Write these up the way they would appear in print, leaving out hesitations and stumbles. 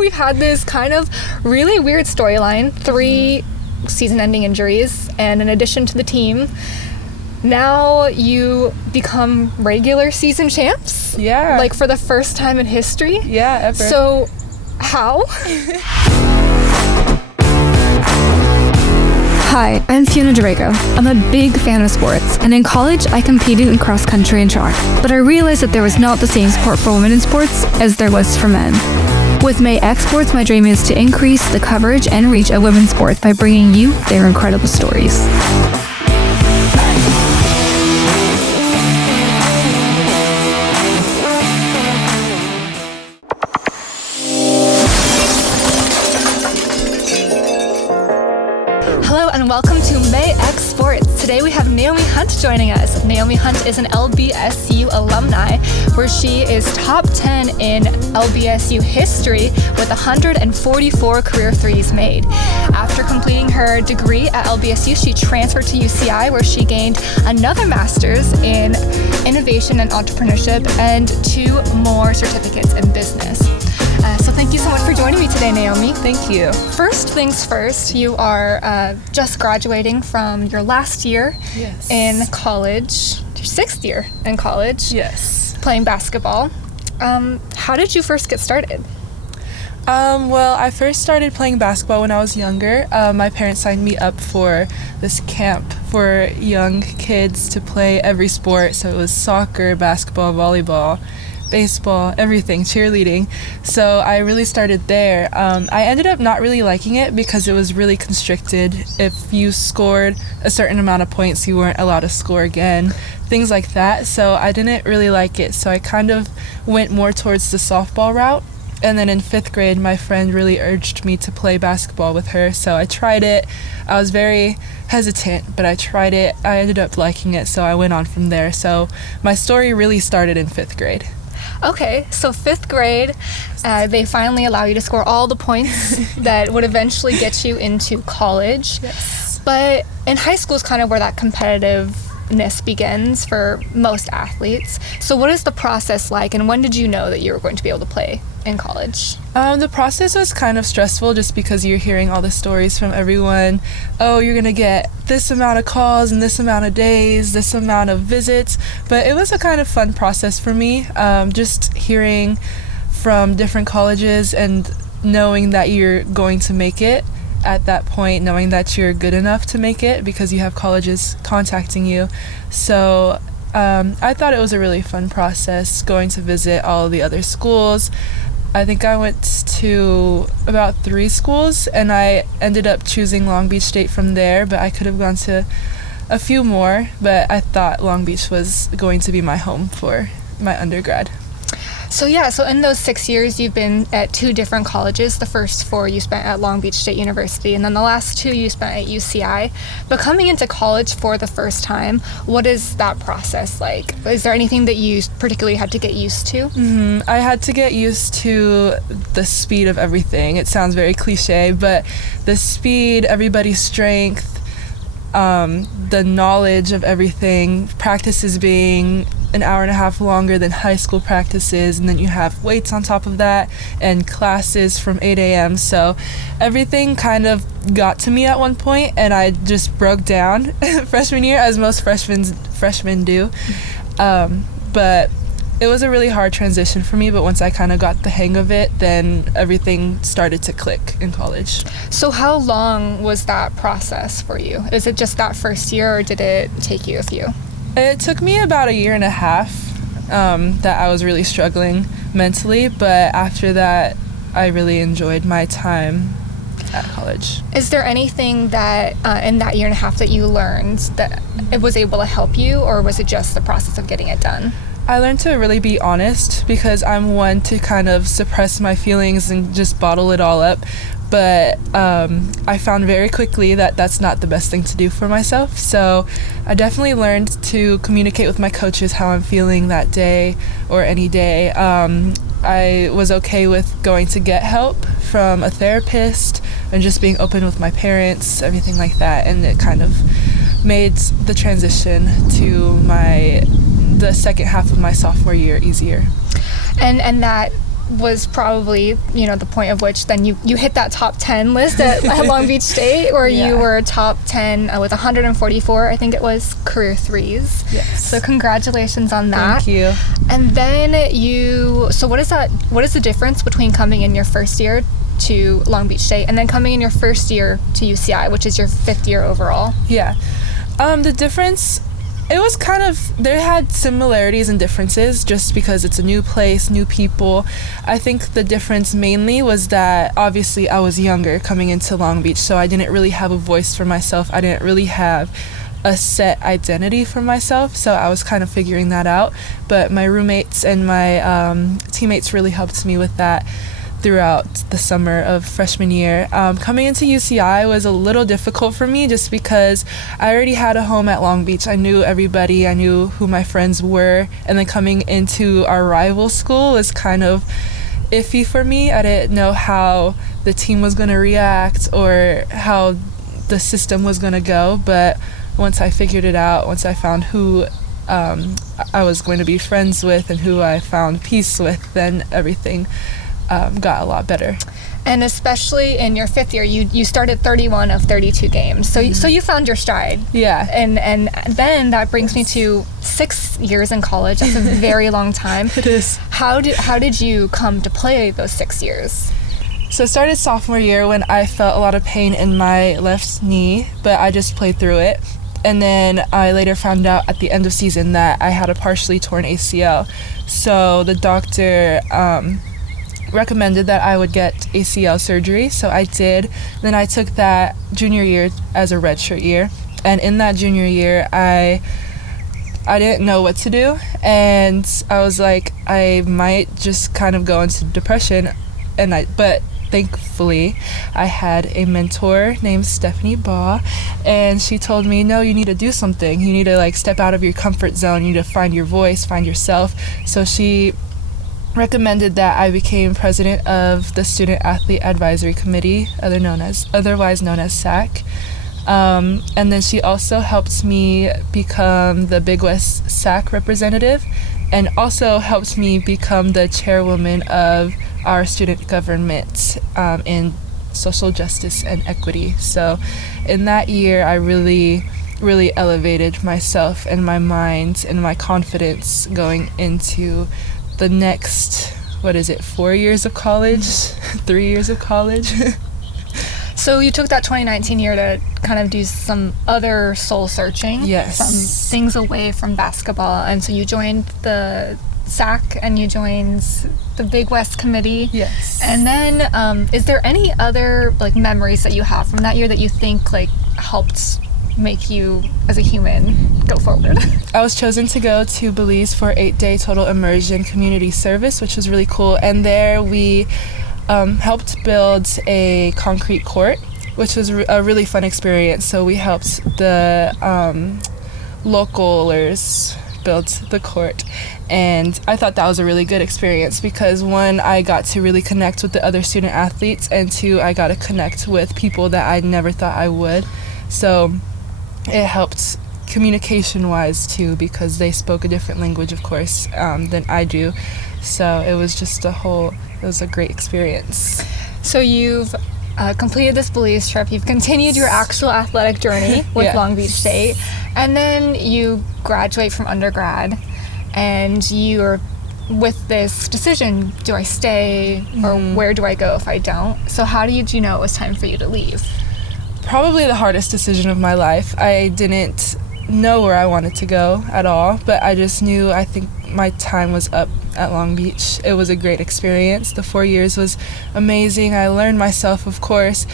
We've had this kind of really weird storyline, 3 season-ending injuries, and in addition to the team, now you become regular season champs? Yeah. Like for the first time in history? Yeah, ever. So, how? Hi, I'm Fiona Rego. I'm a big fan of sports, and in college I competed in cross country and track, but I realized that there was not the same support for women in sports as there was for men. With MAE X SPORTS, my dream is to increase the coverage and reach of women's sports by bringing you their incredible stories. Hello and welcome to MAE X SPORTS. Today we have Naomi Hunt joining us. Naomi Hunt is an LBSU alumni where she is top 10 in LBSU history with 144 career threes made. After completing her degree at LBSU, she transferred to UCI where she gained another master's in innovation and entrepreneurship and 2 more certificates in business. So thank you so much for joining me today, Naomi. Thank you. First things first, you are just graduating from your last year in college, your 6th year in college. Yes. Playing basketball. How did you first get started? Well, I first started playing basketball when I was younger. My parents signed me up for this camp for young kids to play every sport. So it was soccer, basketball, volleyball, baseball, everything, cheerleading. So I really started there. I ended up not really liking it because it was really constricted. If you scored a certain amount of points, you weren't allowed to score again, things like that. So I didn't really like it. So I kind of went more towards the softball route. And then in 5th grade, my friend really urged me to play basketball with her. So I tried it. I was very hesitant, but I tried it. I ended up liking it, so I went on from there. So my story really started in 5th grade. Okay, so 5th grade, they finally allow you to score all the points that would eventually get you into college. Yes. But in high school is kind of where that competitiveness begins for most athletes. So what is the process like, and when did you know that you were going to be able to play in college? The process was kind of stressful just because you're hearing all the stories from everyone. Oh, you're going to get this amount of calls and this amount of days, this amount of visits. But it was a kind of fun process for me, just hearing from different colleges and knowing that you're going to make it at that point, knowing that you're good enough to make it because you have colleges contacting you. So I thought it was a really fun process going to visit all of the other schools. I think I went to about 3 schools, and I ended up choosing Long Beach State from there, but I could have gone to a few more, but I thought Long Beach was going to be my home for my undergrad. So in those 6 years, you've been at 2 different colleges. The first 4 you spent at Long Beach State University, and then the last 2 you spent at UCI. But coming into college for the first time, what is that process like? Is there anything that you particularly had to get used to? I had to get used to the speed of everything. It sounds very cliche, but the speed, everybody's strength, the knowledge of everything, practices being an hour and a half longer than high school practices, and then you have weights on top of that and classes from 8 a.m. So everything kind of got to me at one point, and I just broke down freshman year, as most freshmen do. But it was a really hard transition for me, but once I kind of got the hang of it, then everything started to click in college. So how long was that process for you? Is it just that first year, or did it take you a few? It took me about 1.5 years that I was really struggling mentally, but after that, I really enjoyed my time at college. Is there anything that in that 1.5 years that you learned that it was able to help you, or was it just the process of getting it done? I learned to really be honest because I'm one to kind of suppress my feelings and just bottle it all up. But I found very quickly that that's not the best thing to do for myself. So I definitely learned to communicate with my coaches how I'm feeling that day or any day. I was okay with going to get help from a therapist and just being open with my parents, everything like that. And it kind of made the transition to the second half of my sophomore year easier. And that was probably, the point of which then you hit that top 10 list at Long Beach State, where you were top 10 with 144, I think it was, career threes. Yes. So congratulations on that. Thank you. And then so what is the difference between coming in your first year to Long Beach State and then coming in your first year to UCI, which is your 5th year overall? Yeah. The difference, it was kind of, there had similarities and differences just because it's a new place, new people. I think the difference mainly was that obviously I was younger coming into Long Beach, so I didn't really have a voice for myself. I didn't really have a set identity for myself, so I was kind of figuring that out. But my roommates and my teammates really helped me with that throughout the summer of freshman year. Coming into UCI was a little difficult for me just because I already had a home at Long Beach. I knew everybody, I knew who my friends were, and then coming into our rival school was kind of iffy for me. I didn't know how the team was going to react or how the system was going to go, but once I figured it out, once I found who I was going to be friends with and who I found peace with, then everything got a lot better. And especially in your 5th year, you started 31 of 32 games. So so you found your stride. Yeah. And then that brings me to 6 years in college. That's a very long time. It is. How did you come to play those 6 years? So it started sophomore year when I felt a lot of pain in my left knee, but I just played through it. And then I later found out at the end of season that I had a partially torn ACL. So the doctor recommended that I would get ACL surgery, so I did. Then I took that junior year as a redshirt year, and in that junior year I didn't know what to do, and I was like, I might just kind of go into depression, but thankfully I had a mentor named Stephanie Baugh, and she told me, no, you need to do something, you need to step out of your comfort zone, you need to find your voice, find yourself. So she recommended that I became president of the Student Athlete Advisory Committee, otherwise known as SAC. And then she also helped me become the Big West SAC representative, and also helped me become the chairwoman of our student government in social justice and equity. So in that year, I really elevated myself and my mind and my confidence going into the next, 4 years of college? 3 years of college? So you took that 2019 year to kind of do some other soul searching. Yes. Some things away from basketball. And so you joined the SAC and you joined the Big West Committee. Yes. And then is there any other memories that you have from that year that you think helped make you as a human go forward? I was chosen to go to Belize for 8-day total immersion community service, which was really cool. And there we helped build a concrete court, which was a really fun experience. So we helped the localers build the court, and I thought that was a really good experience because 1, I got to really connect with the other student athletes, and 2, I got to connect with people that I never thought I would. So it helped communication-wise too, because they spoke a different language, of course, than I do. So it was just it was a great experience. So you've completed this Belize trip, you've continued your actual athletic journey with Long Beach State, and then you graduate from undergrad, and you're with this decision, do I stay or where do I go if I don't? So how did you know it was time for you to leave? Probably the hardest decision of my life. I didn't know where I wanted to go at all, but I just knew I think my time was up at Long Beach. It was a great experience. The 4 years was amazing. I learned myself, of course.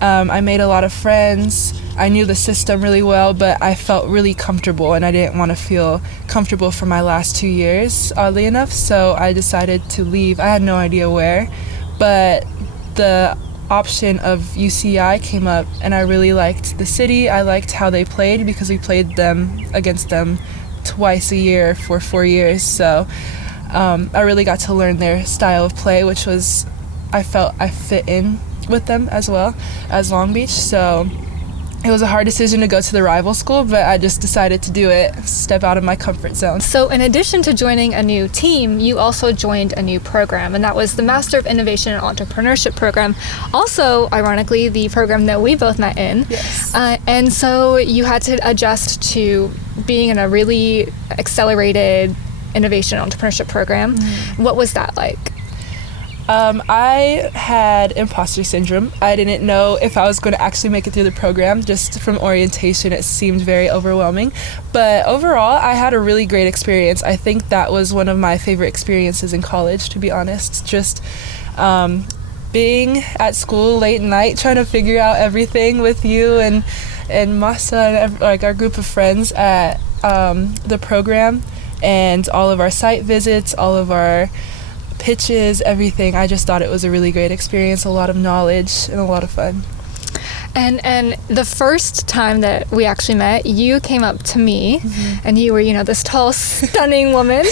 I made a lot of friends. I knew the system really well, but I felt really comfortable, and I didn't want to feel comfortable for my last 2 years, oddly enough, so I decided to leave. I had no idea where, but the option of UCI came up, and I really liked the city. I liked how they played because we played against them twice a year for 4 years, so I really got to learn their style of play, which I felt I fit in with them as well as Long Beach. So it was a hard decision to go to the rival school, but I just decided to do it, step out of my comfort zone. So in addition to joining a new team, you also joined a new program, and that was the Master of Innovation and Entrepreneurship program. Also, ironically, the program that we both met in. Yes. And so you had to adjust to being in a really accelerated innovation and entrepreneurship program. What was that like? I had imposter syndrome. I didn't know if I was going to actually make it through the program. Just from orientation, it seemed very overwhelming. But overall, I had a really great experience. I think that was one of my favorite experiences in college, to be honest. Just being at school late at night, trying to figure out everything with you and Masa and like our group of friends at the program, and all of our site visits, all of our pitches, everything. I just thought it was a really great experience, a lot of knowledge and a lot of fun. And the first time that we actually met, you came up to me, and you were, this tall, stunning woman,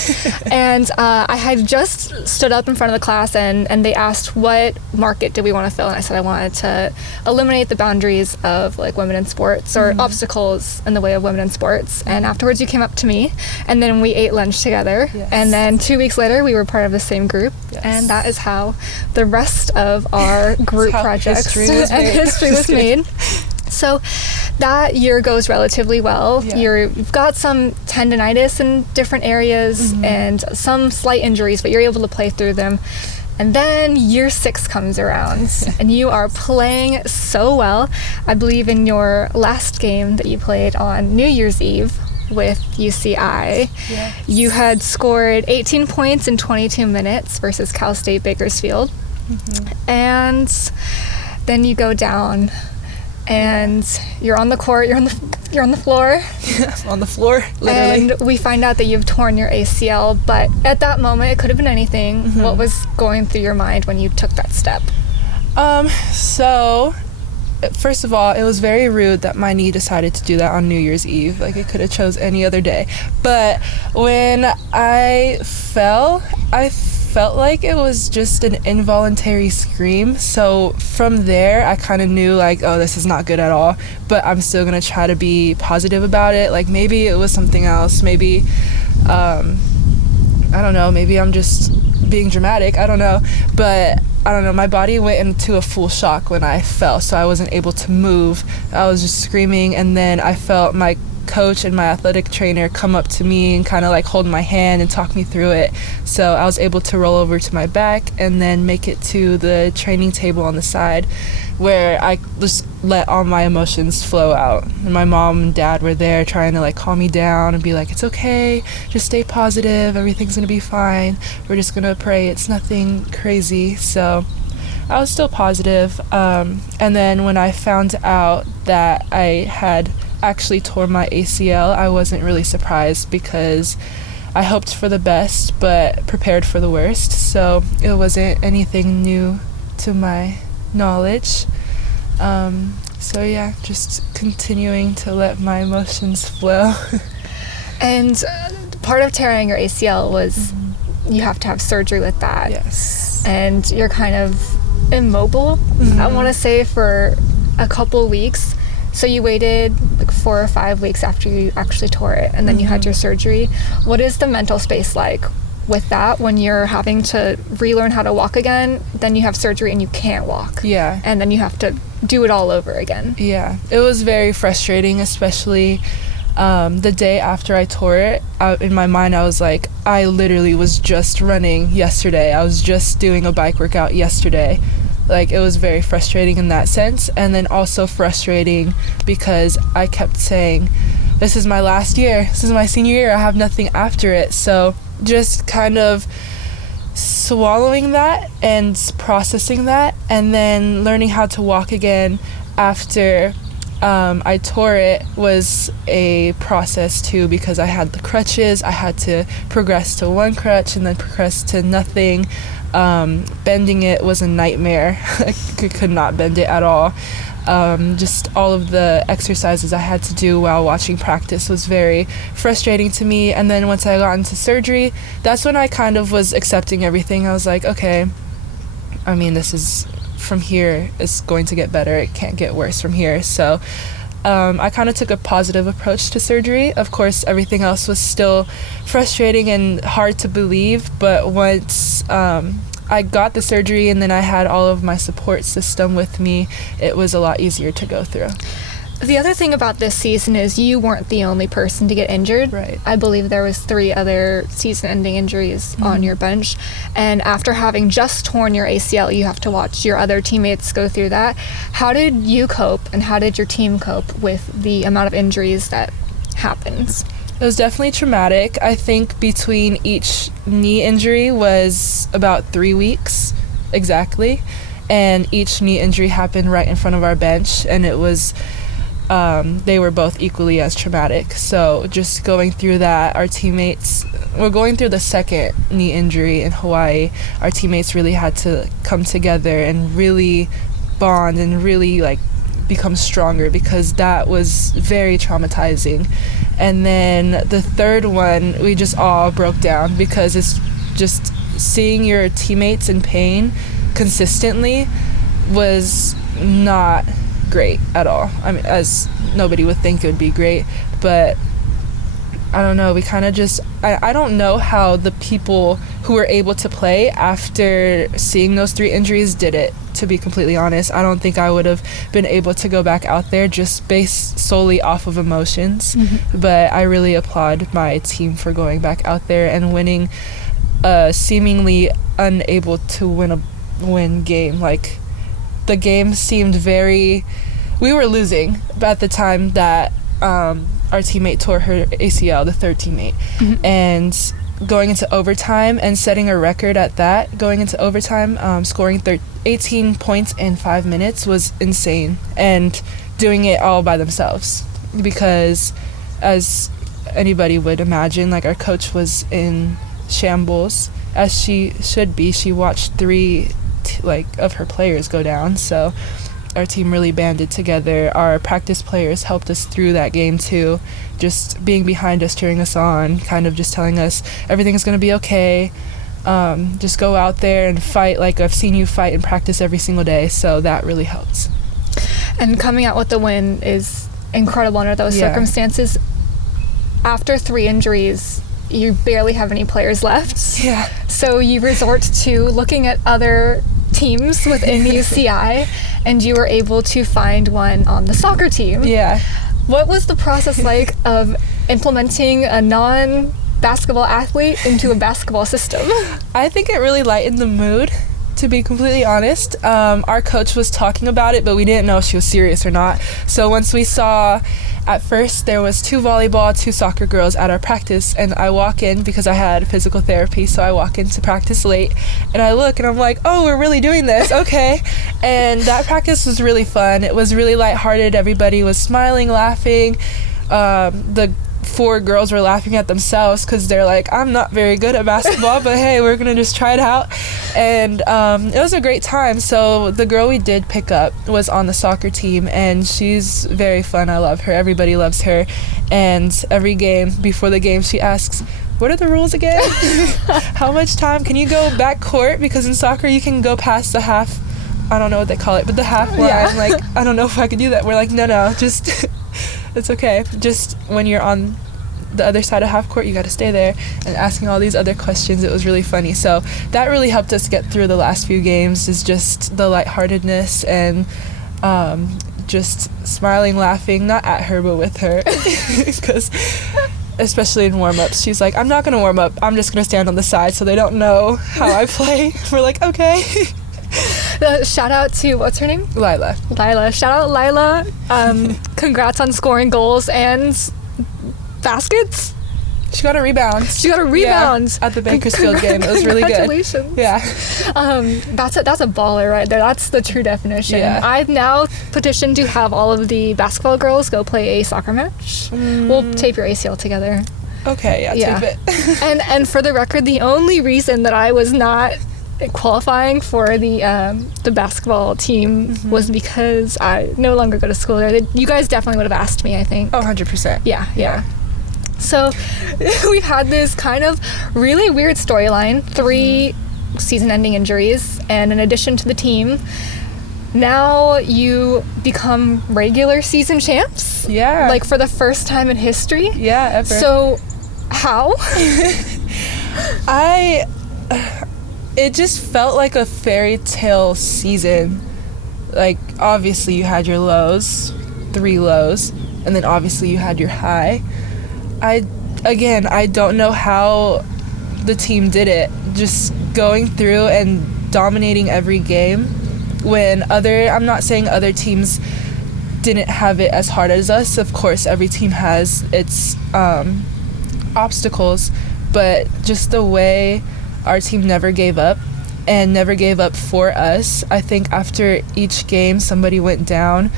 and I had just stood up in front of the class, and they asked what market did we want to fill, and I said I wanted to eliminate the boundaries of like women in sports or obstacles in the way of women in sports. And afterwards you came up to me, and then we ate lunch together, and then 2 weeks later we were part of the same group, and that is how the rest of our group projects history was made. So that year goes relatively well. You've got some tendonitis in different areas and some slight injuries, but you're able to play through them. And then year 6 comes around and you are playing so well. I believe in your last game that you played on New Year's Eve with UCI, you had scored 18 points in 22 minutes versus Cal State Bakersfield. And then you go down and you're on the court, you're on the floor. On the floor, literally. And we find out that you've torn your ACL, but at that moment, it could have been anything. What was going through your mind when you took that step? So, first of all, it was very rude that my knee decided to do that on New Year's Eve. Like, it could have chose any other day. But when I felt like it was just an involuntary scream. So from there, I kind of knew like, oh, this is not good at all. But I'm still going to try to be positive about it. Like maybe it was something else. Maybe, I don't know, maybe I'm just being dramatic. I don't know. But I don't know, my body went into a full shock when I fell. So I wasn't able to move. I was just screaming. And then I felt my coach and my athletic trainer come up to me and kind of like hold my hand and talk me through it. So I was able to roll over to my back and then make it to the training table on the side where I just let all my emotions flow out. And my mom and dad were there trying to like calm me down and be like, it's okay, just stay positive, everything's gonna be fine, we're just gonna pray, it's nothing crazy. So I was still positive. And then when I found out that I had actually tore my ACL, I wasn't really surprised because I hoped for the best but prepared for the worst. So it wasn't anything new to my knowledge. So yeah, just continuing to let my emotions flow. And part of tearing your ACL was you have to have surgery with that. Yes. And you're kind of immobile, I want to say, for a couple weeks. So you waited like 4 or 5 weeks after you actually tore it, and then you had your surgery. What is the mental space like with that when you're having to relearn how to walk again, then you have surgery and you can't walk? Yeah. And then you have to do it all over again. Yeah. It was very frustrating, especially the day after I tore it. In my mind, I was like, I literally was just running yesterday. I was just doing a bike workout yesterday. Like, it was very frustrating in that sense, and then also frustrating because I kept saying, this is my last year, this is my senior year, I have nothing after it. So just kind of swallowing that and processing that, and then learning how to walk again after I tore it was a process too, because I had the crutches. I had to progress to one crutch and then progress to nothing. Bending it was a nightmare. I could not bend it at all. Just all of the exercises I had to do while watching practice was very frustrating to me. And then once I got into surgery, that's when I kind of was accepting everything. I was like, okay, this is, from here, it's going to get better. It can't get worse from here. So I kind of took a positive approach to surgery. Of course, everything else was still frustrating and hard to believe, but once I got the surgery and then I had all of my support system with me, it was a lot easier to go through. The other thing about this season is you weren't the only person to get injured. Right. I believe there was 3 other season-ending injuries on your bench, and after having just torn your ACL, you have to watch your other teammates go through that. How did you cope, and how did your team cope with the amount of injuries that happens? It was definitely traumatic. I think between each knee injury was about 3 weeks exactly, and each knee injury happened right in front of our bench, and it was they were both equally as traumatic. So just going through that, our teammates were going through the second knee injury in Hawaii. Our teammates really had to come together and really bond and really become stronger, because that was very traumatizing. And then the third one, we just all broke down, because it's just seeing your teammates in pain consistently was not great at all. I mean, as nobody would think it would be great, but I don't know, we kind of just, I don't know how the people who were able to play after seeing those 3 injuries did it, to be completely honest. I don't think I would have been able to go back out there just based solely off of emotions. But I really applaud my team for going back out there and winning a seemingly unable to win game. The game seemed we were losing at the time that our teammate tore her ACL, the third teammate. And going into overtime and setting a record at that, going into overtime, scoring 18 points in 5 minutes was insane. And doing it all by themselves, because as anybody would imagine, our coach was in shambles, as she should be. She watched 3 of her players go down, so our team really banded together. Our practice players helped us through that game too, just being behind us, cheering us on, kind of just telling us everything's going to be okay. Just go out there and fight like I've seen you fight in practice every single day, so that really helps. And coming out with the win is incredible under those circumstances. After 3 injuries, you barely have any players left. Yeah. So you resort to looking at other teams within UCI, and you were able to find one on the soccer team. Yeah. What was the process like of implementing a non-basketball athlete into a basketball system? I think it really lightened the mood, to be completely honest. Our coach was talking about it, but we didn't know if she was serious or not. So once we saw, at first there was 2 volleyball, 2 soccer girls at our practice, and I walk in because I had physical therapy, so I walk into practice late, and I look and I'm like, oh, we're really doing this, okay. And that practice was really fun. It was really lighthearted. Everybody was smiling, laughing. The 4 girls were laughing at themselves because they're like, I'm not very good at basketball, but hey, we're gonna just try it out. And it was a great time. So the girl we did pick up was on the soccer team, and she's very fun. I love her. Everybody loves her. And every game, before the game, she asks, what are the rules again? How much time? Can you go back court? Because in soccer you can go past the half, I don't know what they call it, but the half line. Yeah. Like, I don't know if I could do that. We're like, no, just it's okay. Just when you're on the other side of half court, you got to stay there, and asking all these other questions. It was really funny. So that really helped us get through the last few games, is just the lightheartedness and just smiling, laughing, not at her, but with her. Because especially in warm-ups, she's like, I'm not going to warm up. I'm just going to stand on the side so they don't know how I play. We're like, okay. Shout out to, what's her name? Lila. Shout out Lila. Congrats on scoring goals and baskets. She got a rebound. Yeah, at the Bakersfield game. It was really good. Congratulations. Yeah. That's a baller right there. That's the true definition. Yeah. I've now petitioned to have all of the basketball girls go play a soccer match. We'll tape your ACL together. Okay, yeah. Tape it. and for the record, the only reason that I was not qualifying for the basketball team was because I no longer go to school there. You guys definitely would have asked me, I think. Oh, 100%. Yeah. So we've had this kind of really weird storyline, 3 season-ending injuries, and in addition to the team, now you become regular season champs? Yeah. Like for the first time in history? Yeah, ever. So, how? It just felt like a fairy tale season. Like, obviously you had your lows, 3 lows, and then obviously you had your high. I don't know how the team did it. Just going through and dominating every game when I'm not saying other teams didn't have it as hard as us. Of course, every team has its obstacles, but just the way our team never gave up and never gave up for us. I think after each game somebody went down,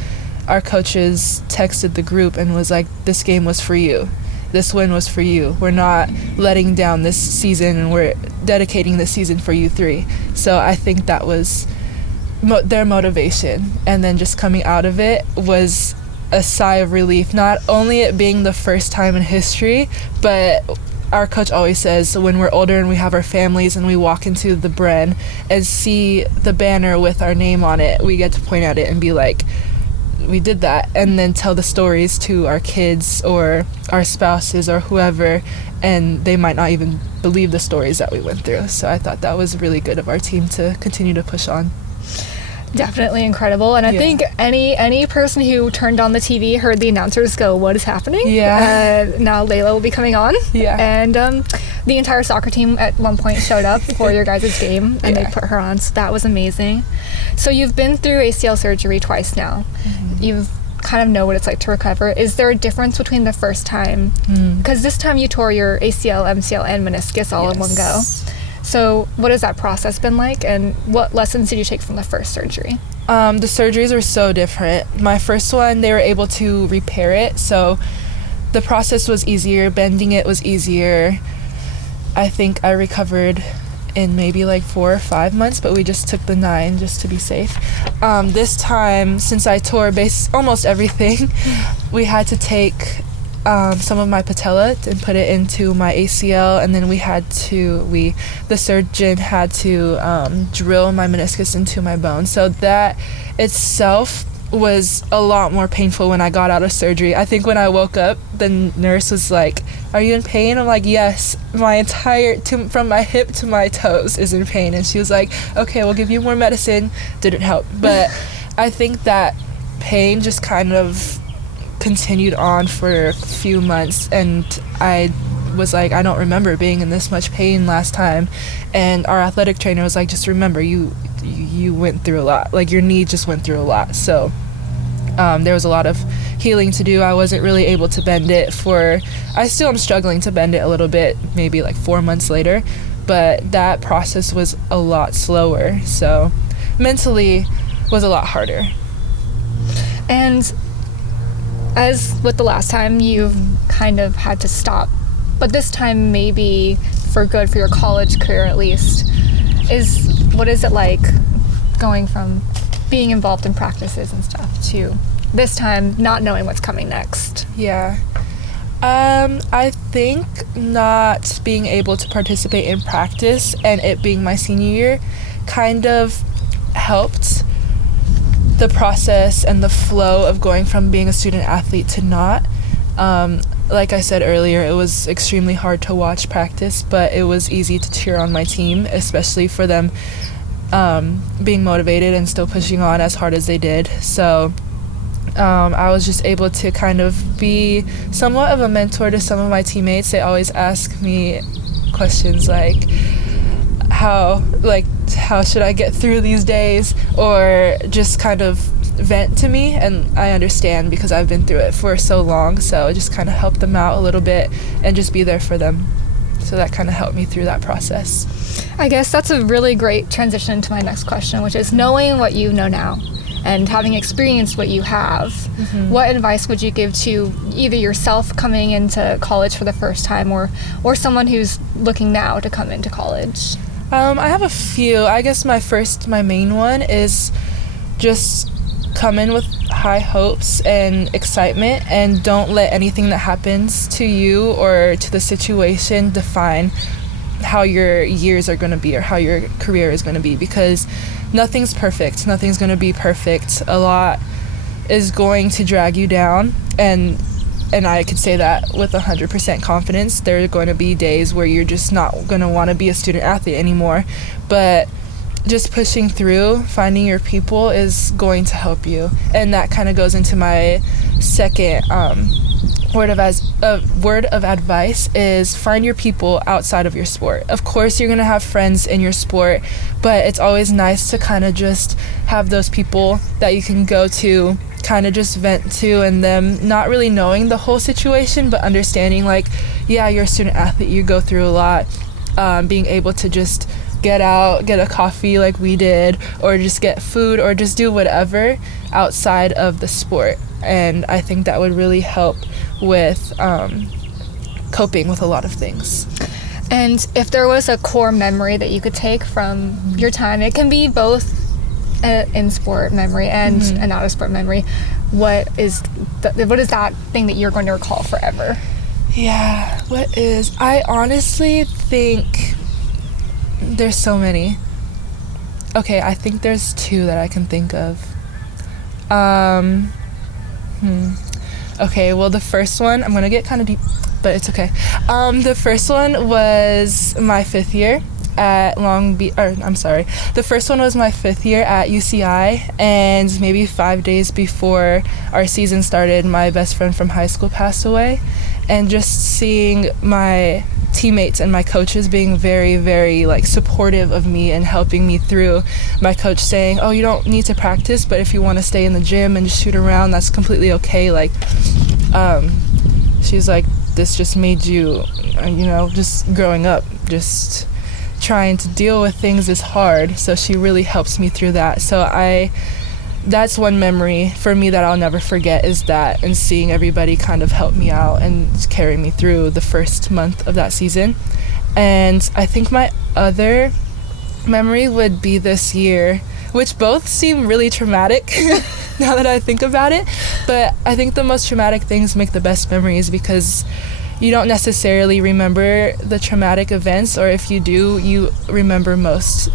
our coaches texted the group and was like, this game was for you. This win was for you. We're not letting down this season, and we're dedicating this season for you 3. So I think that was their motivation. And then just coming out of it was a sigh of relief. Not only it being the first time in history, but our coach always says when we're older and we have our families and we walk into the Bren and see the banner with our name on it, we get to point at it and be like, we did that, and then tell the stories to our kids or our spouses or whoever, and they might not even believe the stories that we went through. So I thought that was really good of our team to continue to push on. Definitely incredible. And I think any person who turned on the TV heard the announcers go, what is happening? Yeah. Now Layla will be coming on. Yeah. And the entire soccer team at one point showed up for your guys' game, and they put her on. So that was amazing. So you've been through ACL surgery twice now. Mm-hmm. You've kind of know what it's like to recover. Is there a difference between the first time? Because this time you tore your ACL, MCL, and meniscus all in one go. So what has that process been like, and what lessons did you take from the first surgery? The surgeries were so different. My first one, they were able to repair it, so the process was easier. Bending it was easier. I think I recovered in maybe like 4 or 5 months, but we just took the 9 just to be safe. This time, since I tore almost everything, we had to take some of my patella and put it into my ACL, and then the surgeon had to drill my meniscus into my bone. So that itself was a lot more painful when I got out of surgery. I think when I woke up, the nurse was like, "Are you in pain?" I'm like, "Yes, my entire from my hip to my toes is in pain." And she was like, "Okay, we'll give you more medicine." Didn't help, but I think that pain just kind of continued on for a few months, and I was like, I don't remember being in this much pain last time. And our athletic trainer was like, just remember, you went through a lot. Like, your knee just went through a lot. So there was a lot of healing to do. I wasn't really able to bend it I still am struggling to bend it a little bit, maybe like 4 months later, but that process was a lot slower, so mentally was a lot harder. And as with the last time, you've kind of had to stop, but this time maybe for good, for your college career at least. What is it like going from being involved in practices and stuff to this time not knowing what's coming next? Yeah. I think not being able to participate in practice and it being my senior year kind of helped the process and the flow of going from being a student athlete to not. Like I said earlier, it was extremely hard to watch practice, but it was easy to cheer on my team, especially for them being motivated and still pushing on as hard as they did. So I was just able to kind of be somewhat of a mentor to some of my teammates. They always ask me questions like, how should I get through these days, or just kind of vent to me, and I understand because I've been through it for so long, so just kind of help them out a little bit and just be there for them. So that kind of helped me through that process. I guess that's a really great transition into my next question, which is knowing what you know now and having experienced what you have, what advice would you give to either yourself coming into college for the first time or someone who's looking now to come into college? I have a few. I guess my main one is just come in with high hopes and excitement, and don't let anything that happens to you or to the situation define how your years are going to be or how your career is going to be, because nothing's perfect. Nothing's going to be perfect. A lot is going to drag you down, and I could say that with 100% confidence. There are going to be days where you're just not going to want to be a student athlete anymore, but just pushing through, finding your people is going to help you. And that kind of goes into my second word of advice is find your people outside of your sport. Of course, you're going to have friends in your sport, but it's always nice to kind of just have those people that you can go to, kind of just vent to, and them not really knowing the whole situation, but understanding like, yeah, you're a student athlete, you go through a lot. Being able to just get out, get a coffee like we did, or just get food, or just do whatever outside of the sport. And I think that would really help with coping with a lot of things. And if there was a core memory that you could take from your time, it can be both an in-sport memory and an out-of-sport memory. What is that thing that you're going to recall forever? Yeah, I honestly think there's so many. Okay, I think there's two that I can think of. Okay, well, the first one, I'm gonna get kind of deep, but it's okay. The first one was my fifth year at the first one was my fifth year at UCI, and maybe 5 days before our season started, my best friend from high school passed away. And just seeing my teammates and my coaches being very, very like supportive of me and helping me through. My coach saying, oh, you don't need to practice, but if you want to stay in the gym and just shoot around, that's completely okay. Like, she's like, this just made you, just growing up, just trying to deal with things is hard. So she really helps me through that. So that's one memory for me that I'll never forget, is that, and seeing everybody kind of help me out and carry me through the first month of that season. And I think my other memory would be this year, which both seem really traumatic now that I think about it. But I think the most traumatic things make the best memories, because you don't necessarily remember the traumatic events, or if you do, you remember most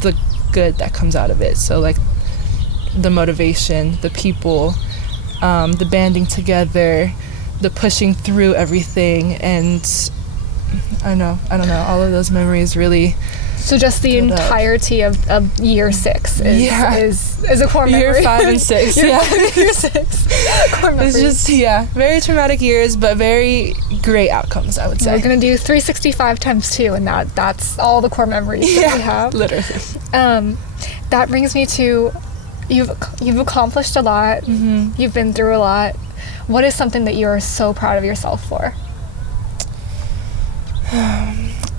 the good that comes out of it. So like the motivation, the people, the banding together, the pushing through everything, and I don't know, all of those memories really. So just the entirety of year 6 is a core memory. Year 5 and 6, year 6, core memory. It's just, very traumatic years, but very great outcomes, I would say. We're going to do 365 times 2, and that's all the core memories that we have. Literally. That brings me to, you've accomplished a lot. Mm-hmm. You've been through a lot. What is something that you're so proud of yourself for?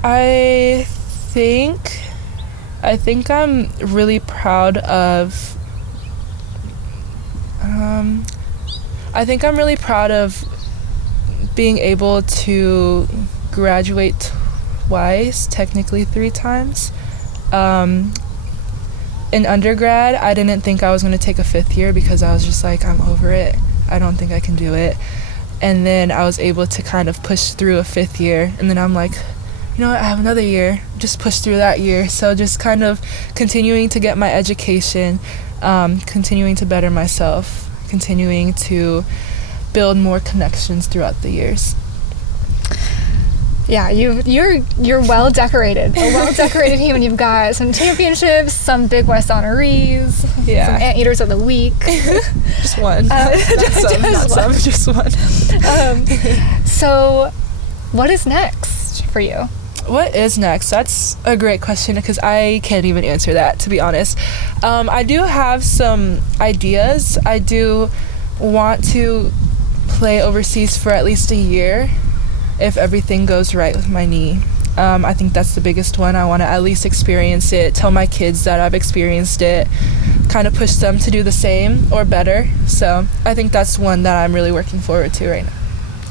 I think I'm really proud of being able to graduate twice, technically 3 times. In undergrad, I didn't think I was going to take a 5th year, because I was just like, I'm over it. I don't think I can do it. And then I was able to kind of push through a 5th year, and then I'm like, you know what, I have another year, just push through that year. So just kind of continuing to get my education, continuing to better myself, continuing to build more connections throughout the years. Yeah, you're well decorated, a well decorated human. You've got some championships, some Big West honorees, some Anteaters of the Week. Just one. Just one. So, what is next for you? What is next? That's a great question, because I can't even answer that, to be honest. I do have some ideas. I do want to play overseas for at least a year, if everything goes right with my knee. I think that's the biggest one. I want to at least experience it, tell my kids that I've experienced it, kind of push them to do the same or better. So I think that's one that I'm really working forward to right now.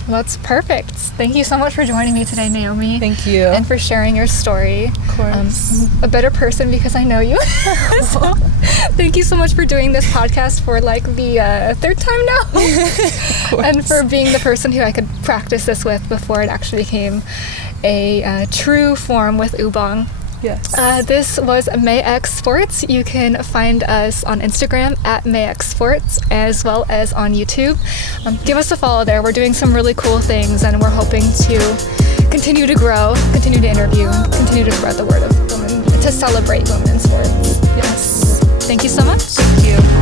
Well, that's perfect. Thank you so much for joining me today, Naomi. Thank you. And for sharing your story. Of course. I'm a better person because I know you. So, thank you so much for doing this podcast for like the 3rd time now. And for being the person who I could practice this with before it actually became a true form with Ubong. Yes. This was MAE X Sports. You can find us on Instagram at MAE X Sports as well as on YouTube. Give us a follow there. We're doing some really cool things and we're hoping to continue to grow, continue to interview, continue to spread the word of women, to celebrate women in sports. Yes. Thank you so much. Thank you.